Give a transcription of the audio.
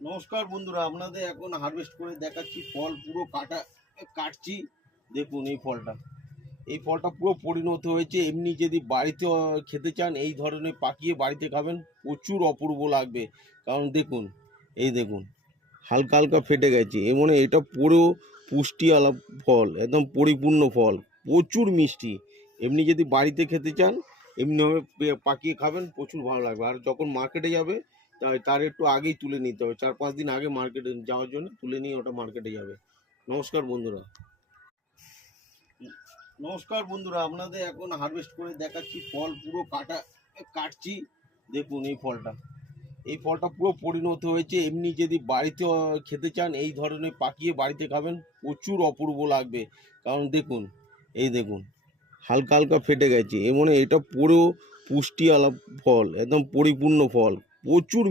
নমস্কার বন্ধুরা, আপনাদের এখন হারভেস্ট করে দেখাচ্ছি। ফল পুরো কাটছি। দেখুন এই ফলটা পুরো পরিণত হয়েছে। এমনি যদি বাড়িতে খেতে চান, এই ধরনের পাকিয়ে বাড়িতে খাবেন, প্রচুর অপূর্ব লাগবে। কারণ দেখুন হালকা হালকা ফেটে গেছে। মানে এটা পুরো পুষ্টিওয়ালা ফল, একদম পরিপূর্ণ ফল, প্রচুর মিষ্টি। এমনি যদি বাড়িতে খেতে চান, এমনিভাবে পাকিয়ে খাবেন, প্রচুর ভালো লাগবে। আর যখন মার্কেটে যাবে, তার একটু আগেই তুলে নিতে হবে, 4-5 দিন আগে মার্কেটে যাওয়ার জন্য তুলে নিয়ে ওটা মার্কেটে যাবে। নমস্কার বন্ধুরা। নমস্কার বন্ধুরা, আপনাদের এখন হারভেস্ট করে দেখাচ্ছি। ফল পুরো কাটছি। দেখুন এই ফলটা পুরো পরিণত হয়েছে। এমনি যদি বাড়িতে খেতে চান, এই ধরনের পাকিয়ে বাড়িতে খাবেন, প্রচুর অপূর্ব লাগবে। কারণ দেখুন হালকা হালকা ফেটে গেছে। মানে এটা পুরো পুষ্টিওয়ালা ফল, একদম পরিপূর্ণ ফল, প্রচুর